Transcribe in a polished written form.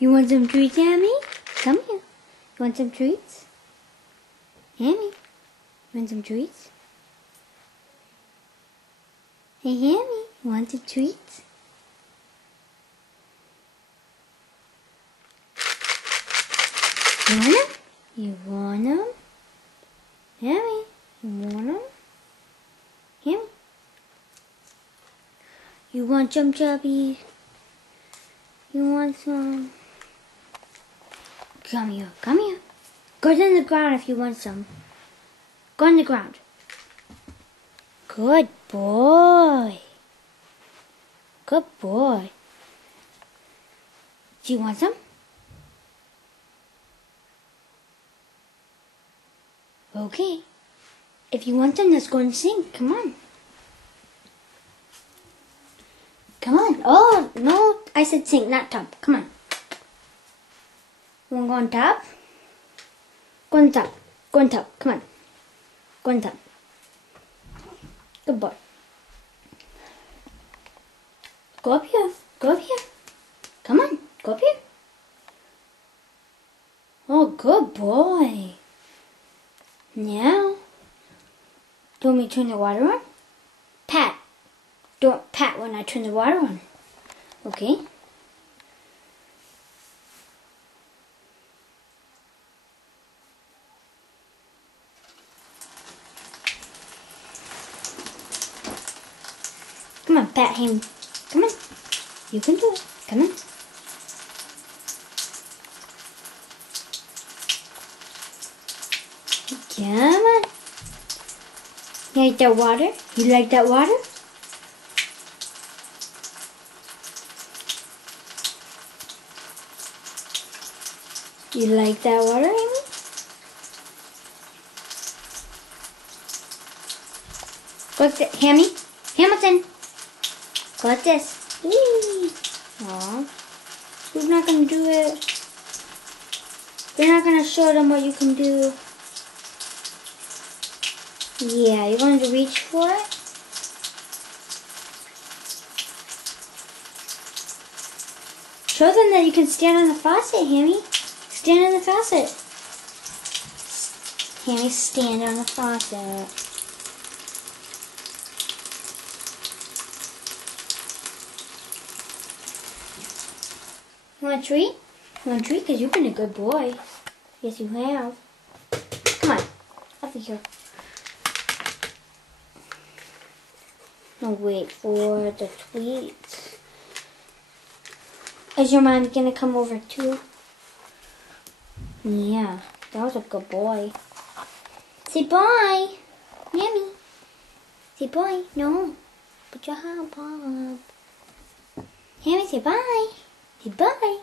You want some treats, Hammy? Come here. You want some treats? Hammy, you want some treats? Hey, Hammy, you want some treats? You want them? You want them? Hammy, you want them? Hammy? You want some, Chubby? You want some? Come here, come here. Go on the ground if you want some. Go on the ground. Good boy. Good boy. Do you want some? Okay. If you want them, let's go and sing. Come on. Come on. Oh, no. I said sing, not tub. Come on. You want to go on top? Go on top. Go on top. Come on. Go on top. Good boy. Go up here. Go up here. Come on. Go up here. Oh, good boy. Now, do you want me to turn the water on? Pat. Don't pat when I turn the water on. Okay? Come on, pat him. Come on. You can do it. Come on. Come on. You like that water? You like that water? You like that water, Amy? Go like that. Hammy? Hamilton! Go like this. Whee! Aw. Who's not going to do it? You're not going to show them what you can do. Yeah, you're going to reach for it? Show them that you can stand on the faucet, Hammy. Stand on the faucet. Hammy, stand on the faucet. You want a treat? You want a treat? Because you've been a good boy. Yes, you have. Come on. Off of here. I'll wait for the tweets. Is your mom going to come over too? Yeah, that was a good boy. Say bye. Yummy. Say bye. No. Good job, Bob. Hammy, say bye. Say bye.